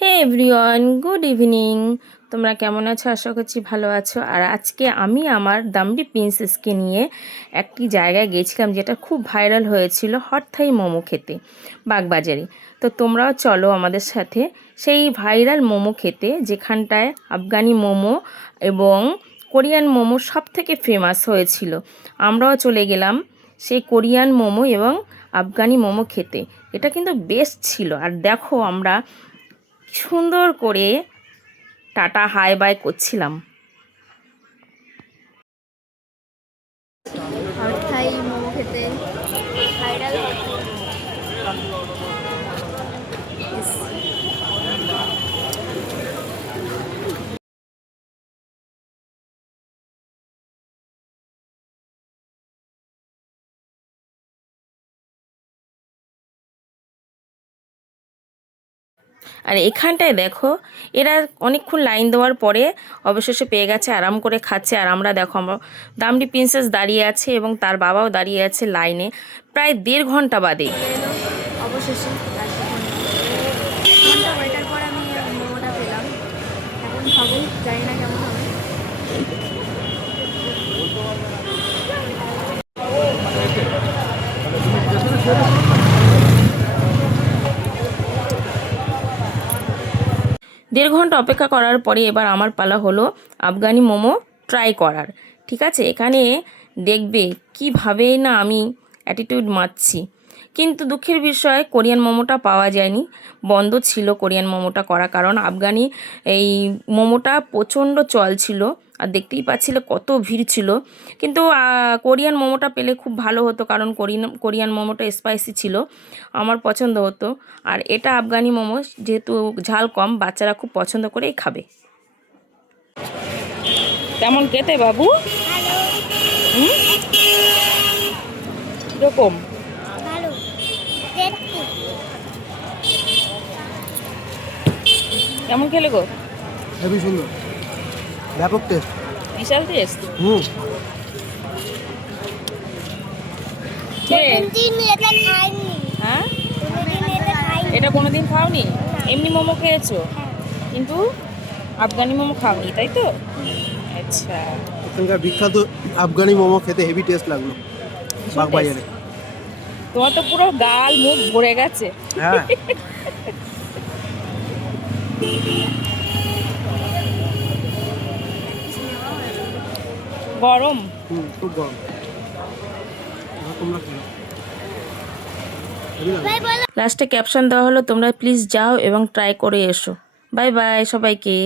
হে everyone, good evening. তোমরা কেমন আছো? আশা করছি ভালো আছো। আর আজকে আমি আমার দামড়ি প্রিন্সেসকে নিয়ে একটি জায়গায় গেছিলাম যেটা খুব ভাইরাল হয়েছিল, হট থাই মোমো খেতে বাগবাজারে। তো তোমরাও চলো আমাদের সাথে সেই ভাইরাল মোমো খেতে, যেখানটায় আফগানি মোমো এবং কোরিয়ান মোমো সব থেকে ফেমাস হয়েছিল। আমরাও চলে গেলাম সেই কোরিয়ান মোমো এবং আফগানি মোমো খেতে। এটা কিন্তু বেস্ট ছিল। আর দেখো আমরা সুন্দর করে টাটা হাই বাই করছিলাম। থাই মোমো খেতে ভাইরাল আর এখানটায় দেখো এরা অনেকক্ষণ লাইন দেওয়ার পরে অবশেষে পেয়ে গেছে, আরাম করে খাচ্ছে। আর আমরা দেখো আমরা দামড়ি প্রিন্সেস দাঁড়িয়ে আছে এবং তার বাবাও দাঁড়িয়ে আছে লাইনে প্রায় 1.5 ঘন্টা বাদে। অবশেষে ঘন্টা ওয়েটার পর আমি মোমোটা পেলাম। এখন খাবো, জানি না কেমন হবে। 1.5 ঘন্টা অপেক্ষা করার পরে এবার আমার পালা হলো আফগানি মোমো ট্রাই করার। ঠিক আছে, এখানে দেখবে কীভাবেই না আমি অ্যাটিটিউড মারছি। কিন্তু দুঃখের বিষয় কোরিয়ান মোমোটা পাওয়া যায়নি, বন্ধ ছিল কোরিয়ান মোমোটা করা, কারণ আফগানি এই মোমোটা প্রচণ্ড চল ছিল। আর দেখতেই পাচ্ছিলে কত ভিড় ছিল। কিন্তু কোরিয়ান মোমোটা পেলে খুব ভালো হতো, কারণ কোরিয়ান মোমোটা স্পাইসি ছিল, আমার পছন্দ হতো। আর এটা আফগানি মোমো, যেহেতু ঝাল কম, বাচ্চারা খুব পছন্দ করেই খাবে। কেমন খেতে বাবু? এরকম কেমন খেলে গো? হেবি সুন্দর, ব্যাপক টেস্ট, বিশাল টেস্ট। হ্যাঁ, এটা কোনোদিন খাওনি? এমনি মোমো খেয়েছো কিন্তু আফগানি মোমো খাওনি, তাই তো? আচ্ছা, এখানকার বিখ্যাত আফগানি মোমো খেতে হেভি টেস্ট লাগলো বাগবাজারে। তোমার তো পুরো গাল মুখ ভরে গেছে। হ্যাঁ, গরম। খুব গরম। তোমরা খেলো। লাস্টে ক্যাপশন দেওয়া হলো, তোমরা প্লিজ যাও এবং ট্রাই করে এসো। বাই বাই সবাইকে।